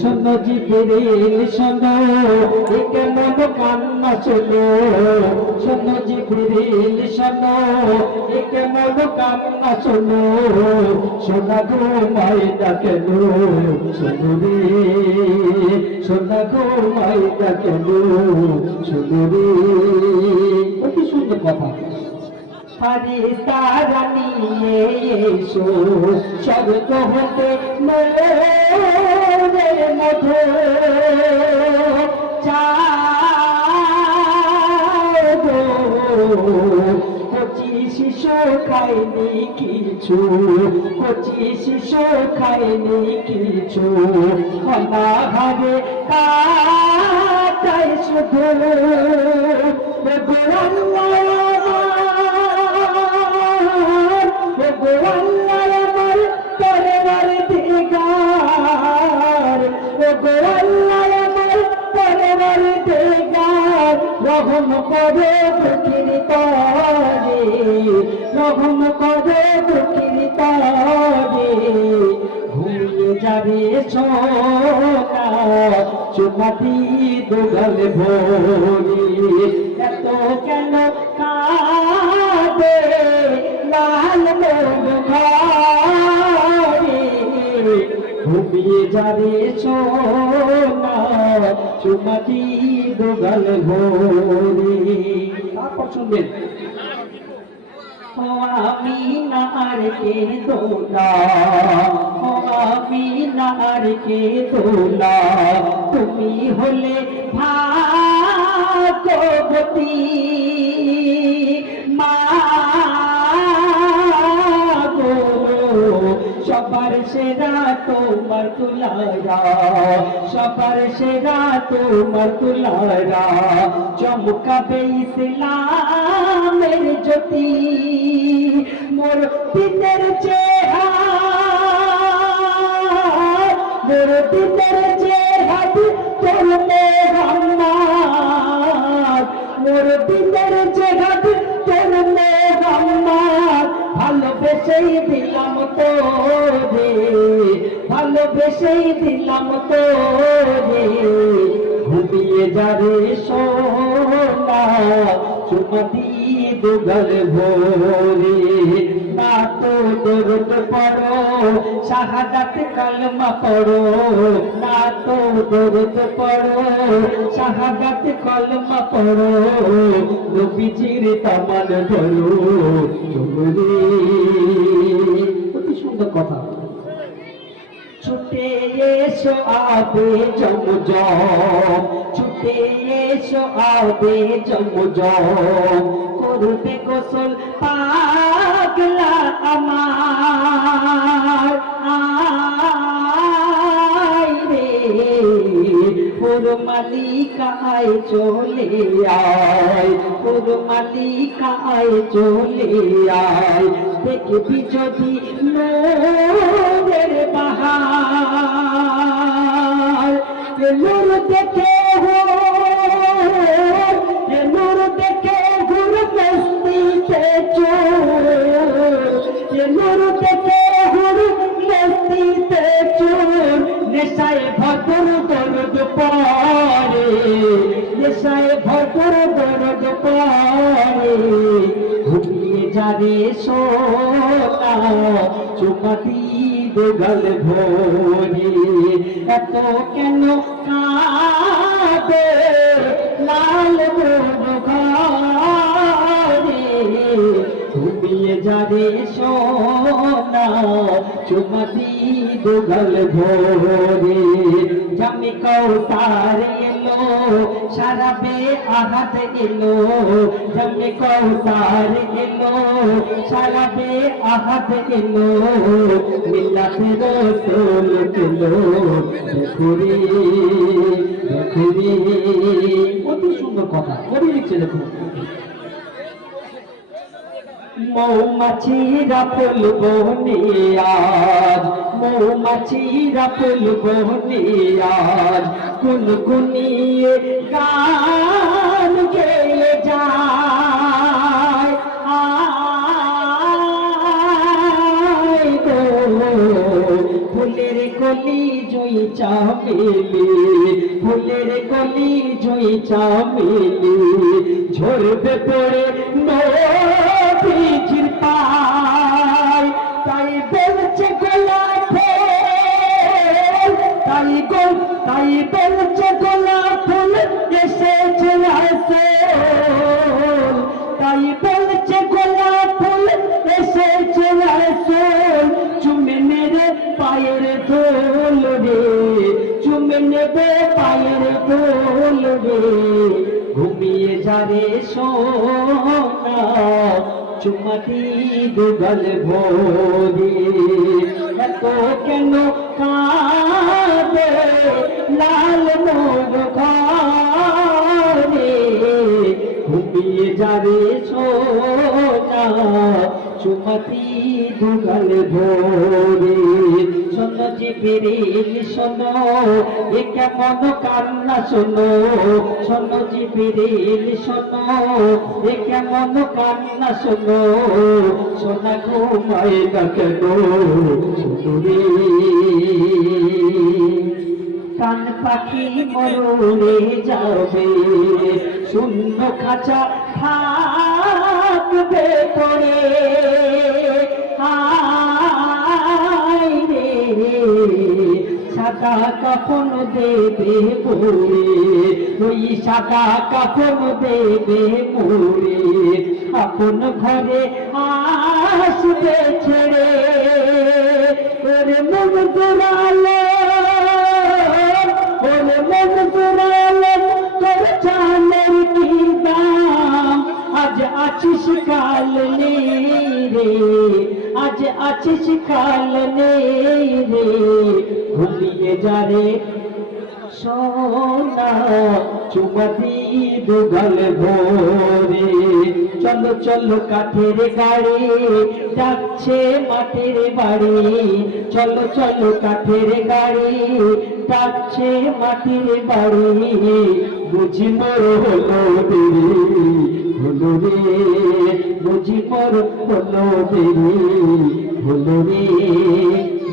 শোনো জিবরিল শোনো এ কেমন কান্না শোনো শোনো জিবরিল শোনো এ কেমন কান্না শোনো সোনা গো মাইটা কেন শোনো রে সোনা গো মাইটা কেন শোনো রে কত সুন্দর কথা ফারিস্তারা নিয়ে এসো স্বর্গ হতে নূরের মধু চাও গো কচি শিশু খায়নি কিছু কচি শিশু খায়নি কিছু অনাহারে কাটাই শুধু রহম করে দুঃখীর তরে রহম করে দুঃখীর তরে ঘুমিয়ে যাবে সোনা চুমাটি দুগাল ভরি এত কেন কাঁদে লাল মোর ঘরে ঘুমিয়ে যাবে সোনা চুমাটি দুগাল ভরি তারপর শুনবেন আমি না আর কে দোলা আমি না আর কে দোলা তুমি হলে ভাগবতী মা গো সবার সেরা তোমার তুলারা সবার সেরা তোমার তুলারা চমকাবে ইসলামের জ্যোতি মোর পিতের চেহারা মোর পিতের চেহারা তোর মোহাম্মদ মোর পিতের চেহারা তোর মোহাম্মদ ভালোবেসেই দিলাম তোরে ভালোবেসেই দিলাম তোরে ঘুমিয়ে যাবে সোনা চুমাটি দুগাল ভোরে না তো দরুদ পড়ো শাহাদাত কালমা পড়ো না তো দরুদ পড়ো শাহাদাত কালমা পড়ো নবীজির তামান ধরো চুমরে অতি সুন্দর কথা ছুটে এসো আবে জমজম ছুটে এসো আবে জমজম করবে গোসল পাগলা আমার আয় রে পুর মালিকা আয় চলে আয় পুর মালিকা আয় চলে আয় দেখবি যদি নূরের বাহার নূর দেখে নূর দেখে হুর মস্তিতে চোর নূর দেখে হুর মস্তিতে চোর নেশায় ভরপুর দরদ পড়ে নেশায় ভরপুর দরদ পড়ে ঘুমিয়ে যাবে সোনা চুমাটি দুগাল ভরি এত কেন কাঁদে লাল মোর ঘরে ঘুমিয়ে যাবে সোনা চুমাটি দুগাল ভরি জামি কৌতার এলো সারাবে আহাত এলো জামি কৌতার এলো সারাবে আহাত এলো মিল্লাতে রসুল এলো দেখুরি দেখুরি কত সুন্দর কথা কবি লিখছে দেখুন মৌমাছিরা ফুলবো আজ মৌমাছিরা ফুলবো আজ গুনগুনিয়ে গান গেয়ে যায় আয় গো ফুলের কলি জয় জুই চামেলি, ফুলের কলি জুই চামেলি, ঝরবে পড়ে নবীজির পায়। তাই বলছে গোলাপ ফুল, তাই বলছে গোলাপ ফুল এসেছে রাসূল, তাই বলছে গোলাপ ফুল এসেছে রাসূল। চুমে নেবে পায়ের ধুল রে, চুমে নেবে পায়ের ধুল রে, ঘুমিয়ে যারে সোনা চুমাটি দুগল ভোরে। এত কেন কাঁদে লাল মোর ঘরে, ঘুমিয়ে যাবে সোনা চুমাটি দুগল ভোরে। শোনো জিবরিল শোনো, এ কেমন কান্না শোনো, শোনো জিবরিল শোনো, এ কেমন কান্না শোনো, সোনা ঘুমায় না কেন শোনো রে। কান পাখি মরুরে যাবে, শূন্য খাঁচা থাকবে পড়ে, হায় রে সাদা কাফন দেবে পরে, ওই সাদা কাফন দেবে পরে, আপন ঘরে আসবে ছেড়ে। ওরে মন দুরালে, ওরে মন দুরালে, তোর জানের কি দাম, আজ আছিস কাল নেই রে, আজ আছিস কাল নেই রে, ঘুমিয়ে যারে সোনা চুমাটি দুগল ভোরে। চলো চলো কাঠের গাড়ি যাচ্ছে মাটির বাড়ি, চলো চলো কাঠের গাড়ি যাচ্ছে মাটির বাড়ি, বুঝি মোর হলো দেরি হলো রে, বুঝি মোর হলো দেরি হলো রে,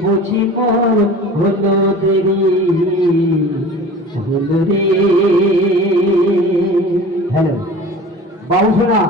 বুঝি মোর হলো দেরি হলো রে। হ্যালো বাবু সোনা,